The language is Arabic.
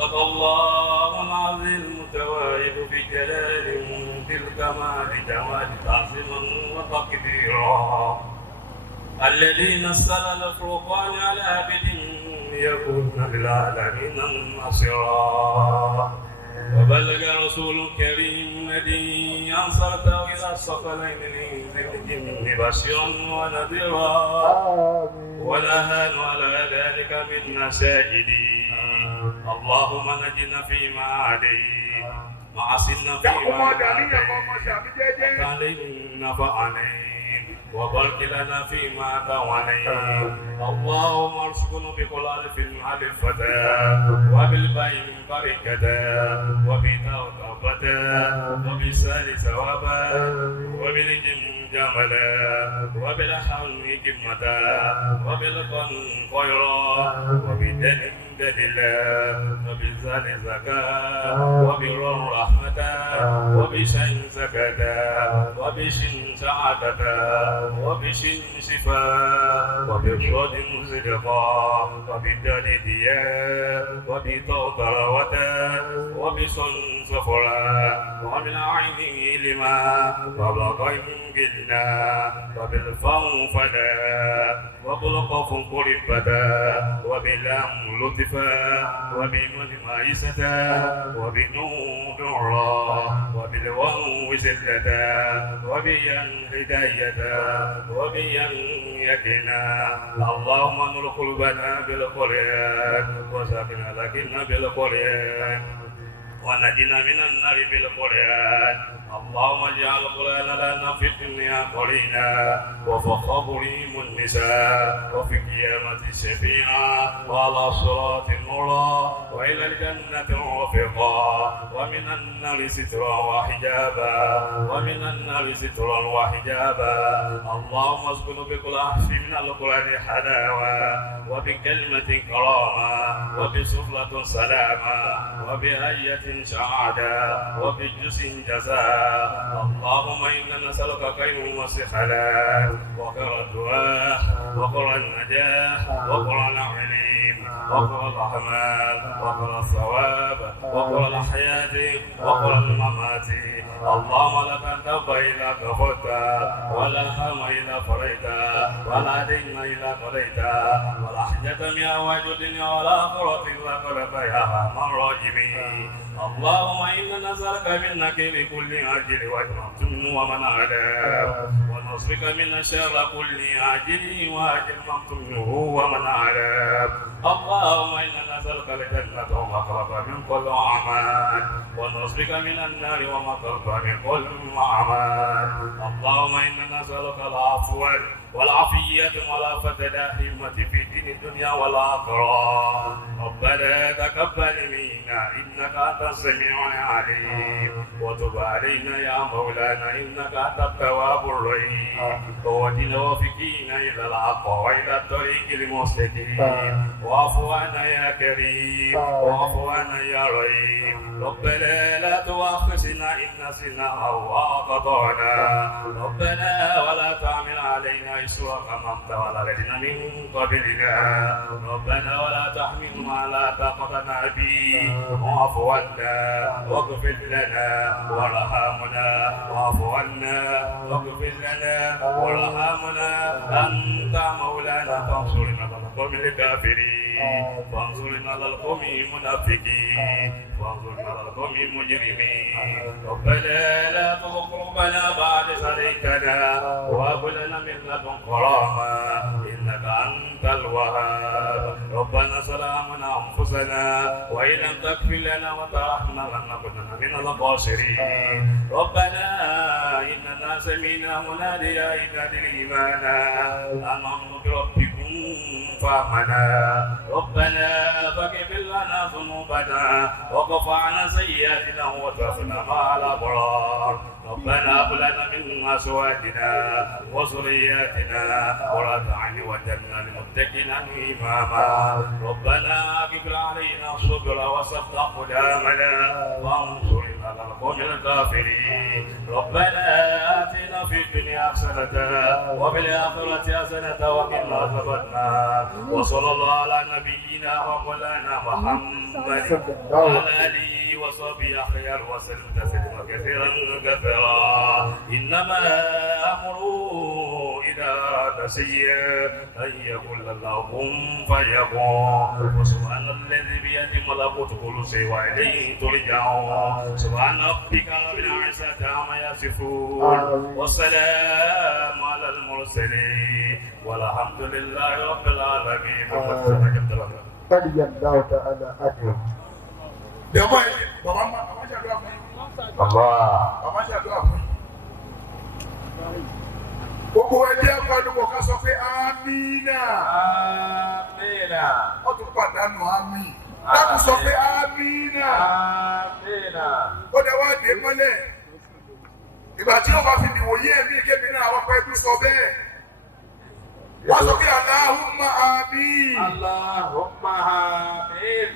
صدق الله العظيم المتواهب في جلال في الكمال جواد تعظيما وتقديرا الذي نزل الفرقان على عبد يكون للعالمين ناصرا وبلغ رسول كريم الذي أرسلته إلى الثقلين من الجن بشيرا ونذيرا ونهان على ذلك منا ساجدين اللهم نجنا فيما عليك وعصنا فيما عليك وعلينا فعليك وبارك لنا فيما توانيت اللهم ارزقنا بكل الف معرفة وبالبين بركة وبتوبة وبالسال ثوابا وبالجم جملا وبالحول جمة وبالقن خيرا وبالدن دليلا وبالزال زكاة وبالرم رحمة وبشن زكاة وبشن سعادة وبشن شفاء وبالرد صدقا وبالدن ديا وبطوطروة وبصن سفرا وبالعين لما وبالقيم جلنا وبالفم فدا وبالقف قربتا وبالأم لطفا وبمن مائسة وبنور نورا وبالواو سلتا وبين هداية وبين يقنا اللهم نور قلوبنا بالقرآن وسقنا لكنا بالقرآن ونجنا من النار بالقرآن اللهم اجعل القرآن لنا في الدنيا قرينا وفخر النساء وفي قيامة الشفيعة وعلى الصراط نورا وإلى الجنة رفيقا ومن النار سترا وحجابا ومن النار سترا وحجابا اللهم اسكن بكل حرف من القرآن حلاوة وبكلمة كرامة وبسفلة سلاما وبهية سعادة وبجزء جزاء اللهم إنا نسألك خير المسخلات وخير الدعاء وخير النجاح وخير العليم وخير الأعمال وخير الثواب وخير الحياة وخير الممات اللهم لا تنتبه إذا كفرت ولا هم إذا فريت ولا دين إذا قضيت ولا حجة من أواج الدنيا ولا آخرة إلا قضيت يا أرحم الراحمين اللهم إنا نسألك منك لكل أجل وأجمعتم ومن علاه ونصرك من شر كل أجل وأجمعتم ومن علاه اللهم إنا نسألك الجنة وما قرب من كل أعمال ونصرك من النار وما قرب من كل أعمال اللهم إنا نسألك العفو والعافية والعافية دائمة في دين الدنيا والآخرة ربنا تقبل منا إنك أنت السميع العليم وتب علينا يا مولانا إنك أنت التواب الرحيم واهدنا وفقنا إلى الحق وإلى الطريق المستقيم واعف عنا يا كريم واعف عنا يا رحيم ربنا لا تؤاخذنا إن نسينا أو أخطأنا ربنا ولا تعمل علينا إسرا كما حملت على الذين من قبلنا ربنا ولا تحمل ما لا طاقة لنا به واعف عنا واغفر لنا وارحمنا واعف عنا واغفر لنا وارحمنا أنت مولانا فانصرنا على القوم الكافرين وانصرنا على القوم المنافقين وانصرنا على القوم المجرمين ربنا لا تزغ قلوبنا بعد إذ هديتنا وهب لنا من لدنك رحمة إنك أنت الوهاب ربنا ظلمنا أنفسنا وإن لم تغفر لنا وترحمنا لنكونن من الخاسرين ربنا إننا سمعنا مناديا ينادي الإيمان أن آمنوا بربكم فآمنا ربنا فاغفر لنا ذنوبنا وكفر عنا سيئاتنا وتوفنا مع الأبرار ربنا هب لنا من أزواجنا وذرياتنا قرة أعين واجعلنا للمتقين إماما ربنا أغفر علينا الصبر وثبت أقدامنا وانصرنا على القوم الكافرين ربنا آتنا في الدنيا حسنة حسنة وفي الآخرة حسنة وقنا عذاب النار وصلى الله على نبينا ومولانا محمد وعلى آله وصحبه أخيار وسلم تسليما كثيرا كثيرا إنما أمره إذا أراد شيئا أن يقول له كن فيكون وسبحان الذي بيده ملكوت كل شيء وإليه ترجعون سبحان ربك رب العزة عما يصفون والسلام على المرسلين والحمد لله رب العالمين. رضي الله تعالى عنه. Bàbá máa ṣàdúrà fún yín. Bàbá ṣàdúrà fún yín. Gbogbo ẹjẹ́ àpàdùkọ̀ ká sọ pé àmínà. Àmínà. Wọ́n tún pàdánù àmín. Láti sọ pé àmínà. Àmínà. Ó dẹ̀ wá dé mọ́lẹ̀. Ìgbà tí ó bá fi dìwòye ẹ̀mí kébì náà àwọn ọkọ̀ ẹbí sọ bẹ́ẹ̀. Wọ́n sọ pé Allahumma àmín. Allahumma àmín.